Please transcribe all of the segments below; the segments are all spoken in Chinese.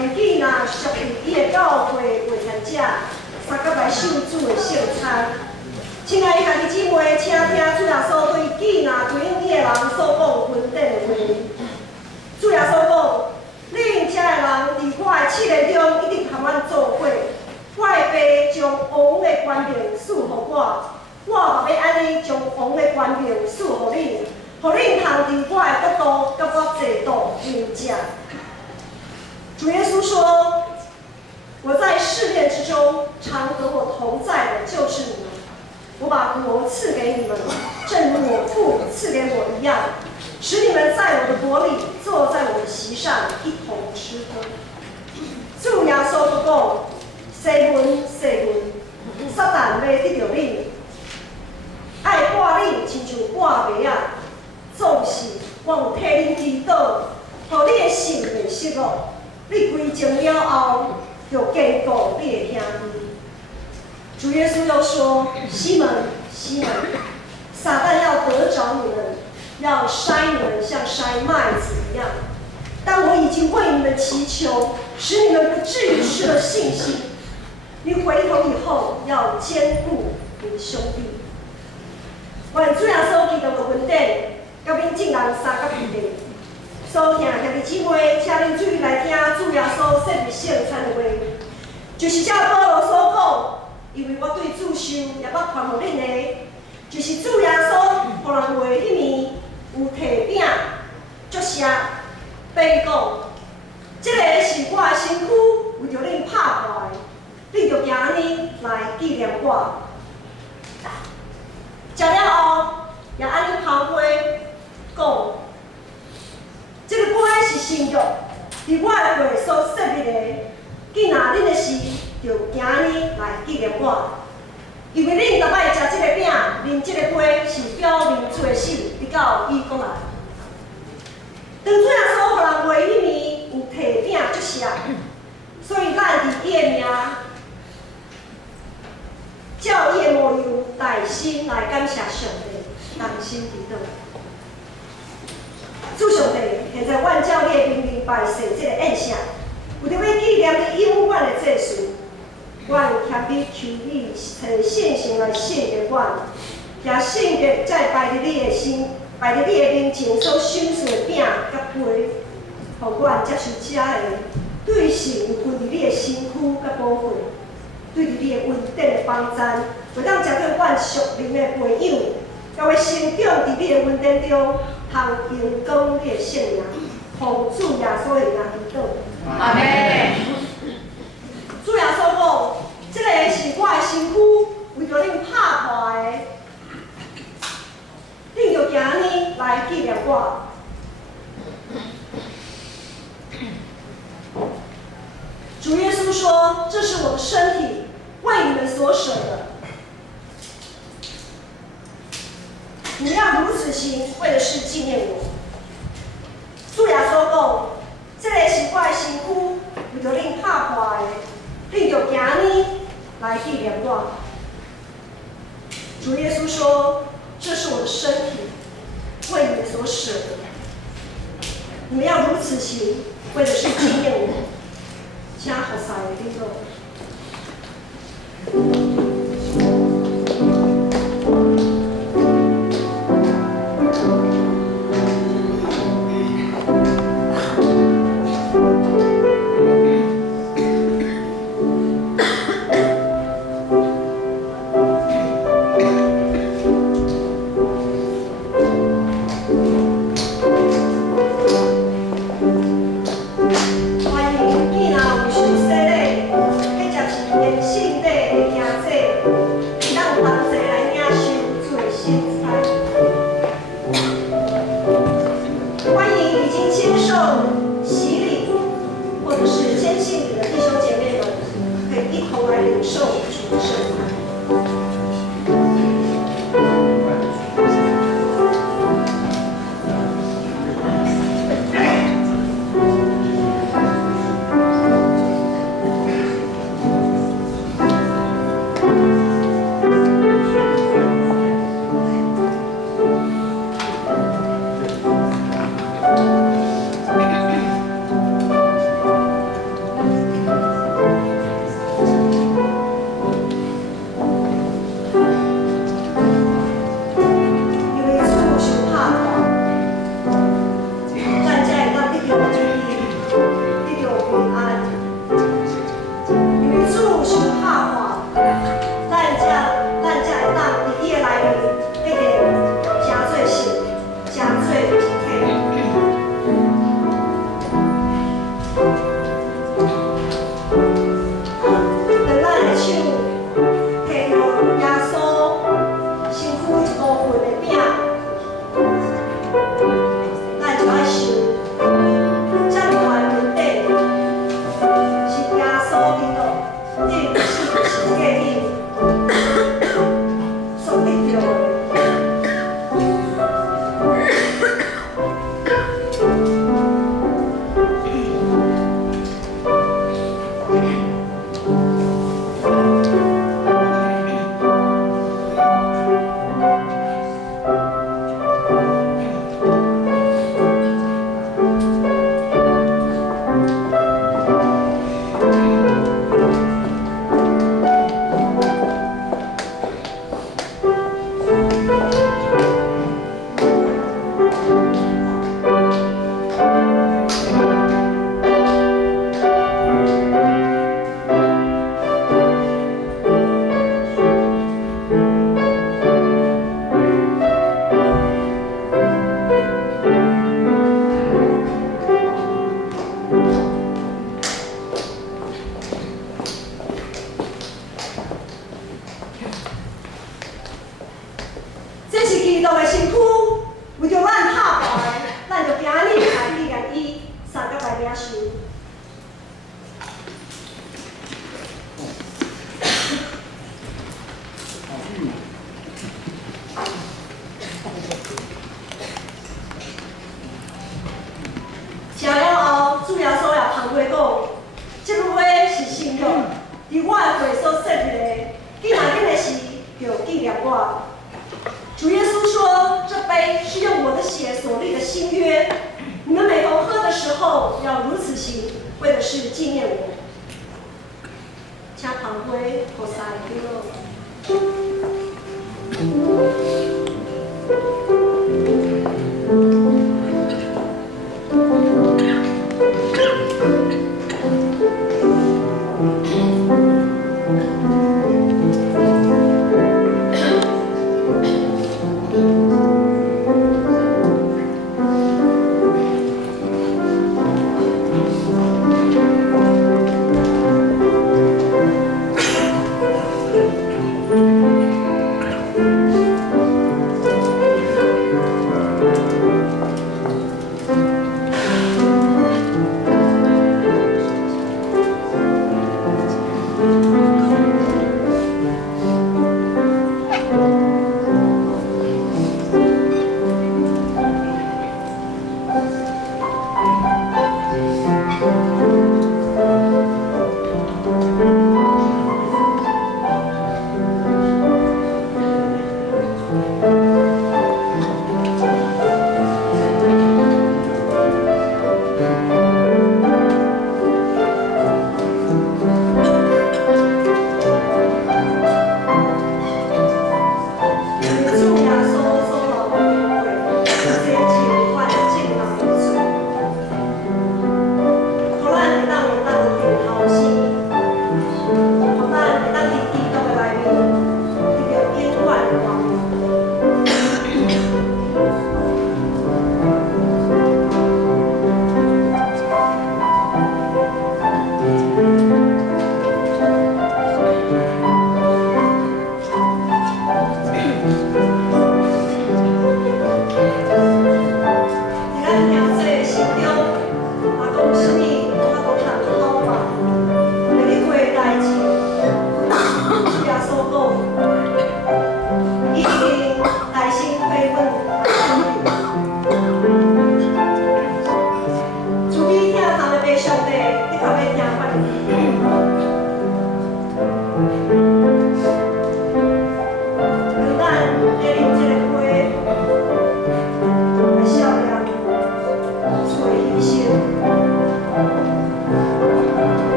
因囡仔属于伊的教会陪参者，三甲来受主的圣餐。亲爱的家己姊妹，请听主耶稣对囡仔对应伊的人所讲恩典的话。主耶稣讲：恁遮的人伫我的七个中一定和阮做伙。我的爸将王的权柄赐予我，我嘛要安尼将王的权柄赐予恁，互恁通伫我的国度甲我制度有食。主耶稣说：“我在试炼之中，常和我同在的就是你们。我把国赐给你们，正如我父赐给我一样，使你们在我的国里，坐在我的席上，一同吃喝。”主耶稣讲：“西门，西门，撒旦要得着你，爱赶你，亲像赶麦仔。总是我有替恁祈祷，互你的心袂失落。你归正了后，就坚固你的兄弟。”主耶稣又说：“西门，西门，撒旦要得着你们，要筛你们像筛麦子一样。但我已经为你们祈求，使你们不至于失了信心。你回头以后，要兼顾你的兄弟。”愿主耶稣基督的恩典，甲恁众人三甲一地。所听兄弟姊妹，请恁注意来听主耶稣说明圣餐的话，就是照保罗所讲，因为我对主受也捌传互恁的，就是主耶稣互人话迄面有摕饼祝谢，比如讲，这个是我的身躯，为着恁拍破的，恁着行呢来纪念我。食了后，也安尼抛杯讲。这个杯是新约，伫我的话所设立的。既然恁的事，就今日来纪念我，因为恁逐摆食这个饼、啉这个杯，是表明主的死，直到伊过来。当主耶稣互人话迄面有摕饼祝谢，所以咱伫伊的名，照伊的模样，耐心来感谢上帝，同心祈祷。主上帝，现在阮照你的命令摆设这个宴席，为着要纪念你永远的祭事，阮谦卑求你找信心来献给阮，也献给在摆伫你的心，摆伫你的面前所享受的饼甲杯，互阮接受这个对神有分伫你的身躯甲宝血，对伫你的恩典的帮赞，会当食到阮属灵的培养，也会成长伫你的恩典中。通荣光你的圣名，奉主耶稣的名祈祷。阿门。主耶稣讲，这个是我的身躯，为着恁拍破的，恁就今日来纪念我。主耶稣说：“这是我的身体，为你们所舍的。你要如此行，为的是纪念我。”主耶稣讲：“这个是我的身躯，为着恁拍破的，恁就今日来纪念我。”主耶稣说：“这是我的身体，为你们所舍的。你们要如此行，为的是纪念我。”请好撒的领导。欢迎，既然有受洗礼，迄就是连性礼的行受。吃了后，主耶稣也旁过讲，这句话是信约，伫我的会所设立的，你若紧的时，就纪念我。主耶稣说：“这杯是用我的血所立的新约，你们每逢喝的时候要如此行，为的是纪念我。”请旁归菩萨给我。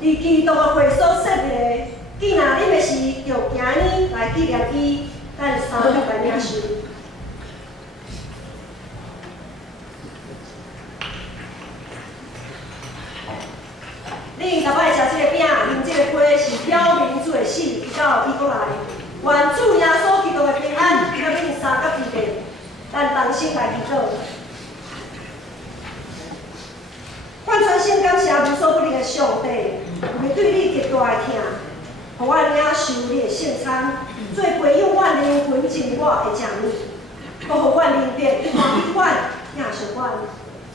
伫基督的会所设立的，记若恁的时，就今日来纪念伊，等3日来领受。恁逐摆食这个饼，啉这个杯，是表明主的死，直到伊过来。愿主耶稣基督的平安，甲恁三甲地面，咱同心来祈祷。贯穿性感谢无所不能的上帝，为对你极大的疼，互我领受你的圣餐，做培养我灵魂净化的奖励，搁互我明白你欢喜我，疼惜我，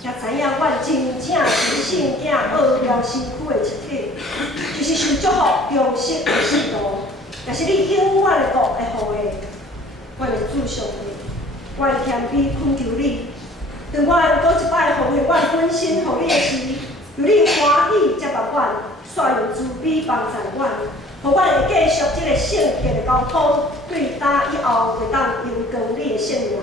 也知影我真正是圣囝奥妙身躯的一体，就是受祝福忠实的信徒，也是你永远的国的护卫。我的主上帝，我的谦卑恳求你。当我搁一摆奉献我本身互你的时，由你欢喜接纳我，煞用慈悲帮助我，互我会继续这个圣洁的交通，对打以后会当荣光你的圣名，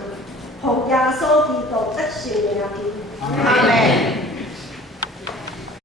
奉耶稣基督得胜的名祈。阿门。